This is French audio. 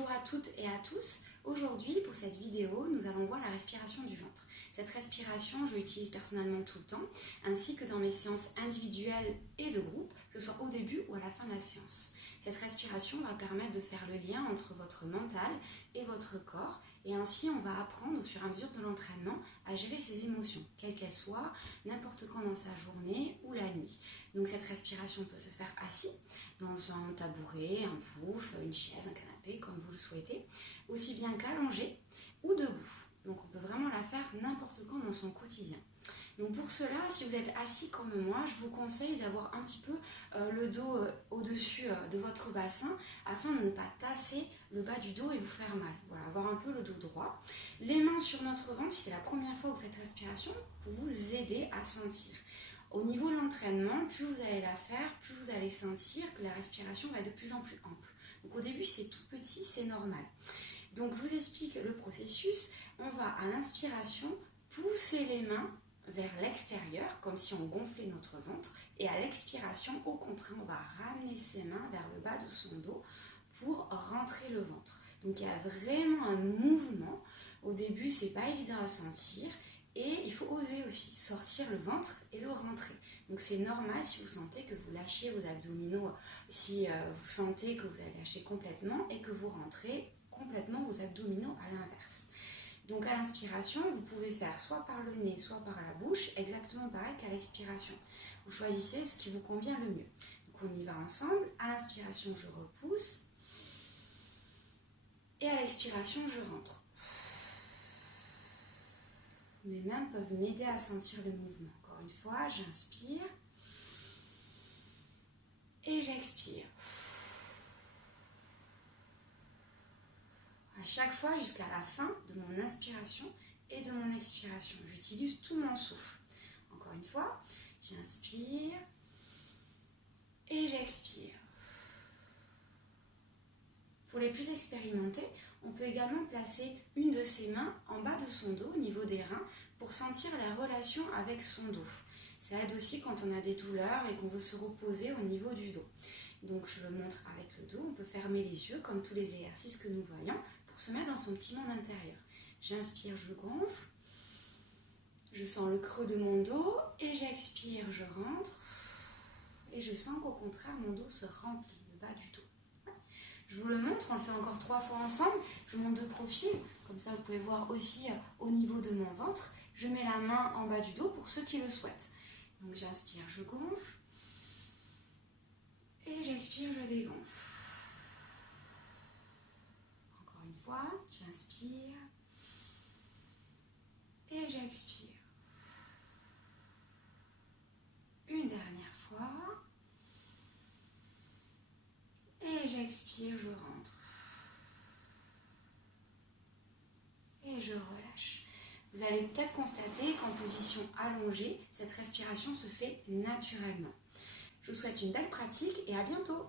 Bonjour à toutes et à tous. Aujourd'hui, pour cette vidéo, nous allons voir la respiration du ventre. Cette respiration, je l'utilise personnellement tout le temps, ainsi que dans mes séances individuelles et de groupe, que ce soit au début ou à la fin de la séance. Cette respiration va permettre de faire le lien entre votre mental et votre corps, et ainsi on va apprendre au fur et à mesure de l'entraînement à gérer ses émotions, quelles qu'elles soient, n'importe quand dans sa journée ou la nuit. Donc cette respiration peut se faire assis, dans un tabouret, un pouf, une chaise, un canapé, comme vous le souhaitez, aussi bien qu'allongé ou debout. Donc on peut vraiment la faire n'importe quand dans son quotidien. Donc pour cela, si vous êtes assis comme moi, je vous conseille d'avoir un petit peu le dos au-dessus de votre bassin afin de ne pas tasser le bas du dos et vous faire mal. Voilà, avoir un peu le dos droit. Les mains sur notre ventre, si c'est la première fois que vous faites respiration, pour vous aider à sentir. Au niveau de l'entraînement, plus vous allez la faire, plus vous allez sentir que la respiration va être de plus en plus ample. Donc au début, c'est tout petit, c'est normal. Donc je vous explique le processus. On va à l'inspiration pousser les mains vers l'extérieur, comme si on gonflait notre ventre. Et à l'expiration, au contraire, on va ramener ses mains vers le bas de son dos pour rentrer le ventre. Donc il y a vraiment un mouvement. Au début, c'est pas évident à sentir. Et il faut oser aussi sortir le ventre et le rentrer. Donc c'est normal si vous sentez que vous lâchez vos abdominaux, si vous sentez que vous allez lâcher complètement et que vous rentrez complètement vos abdominaux à l'inverse. Donc à l'inspiration, vous pouvez faire soit par le nez, soit par la bouche, exactement pareil qu'à l'expiration. Vous choisissez ce qui vous convient le mieux. Donc on y va ensemble. À l'inspiration, je repousse. Et à l'expiration, je rentre. Mes mains peuvent m'aider à sentir le mouvement. Encore une fois, j'inspire. Et j'expire. À chaque fois, jusqu'à la fin de mon inspiration et de mon expiration. J'utilise tout mon souffle. Encore une fois, j'inspire et j'expire. Pour les plus expérimentés, on peut également placer une de ses mains en bas de son dos, au niveau des reins, pour sentir la relation avec son dos. Ça aide aussi quand on a des douleurs et qu'on veut se reposer au niveau du dos. Donc je le montre avec le dos, on peut fermer les yeux comme tous les exercices que nous voyons pour se mettre dans son petit monde intérieur. J'inspire, je gonfle, je sens le creux de mon dos et j'expire, je rentre et je sens qu'au contraire mon dos se remplit, le bas du dos. Je vous le montre, on le fait encore 3 fois ensemble, je monte de profil, comme ça vous pouvez voir aussi au niveau de mon ventre. Je mets la main en bas du dos pour ceux qui le souhaitent. Donc j'inspire, je gonfle. Et j'expire, je dégonfle. Encore une fois, j'inspire. Et j'expire. Une dernière fois. Et j'expire, je rentre. Et je relâche. Vous allez peut-être constater qu'en position allongée, cette respiration se fait naturellement. Je vous souhaite une belle pratique et à bientôt!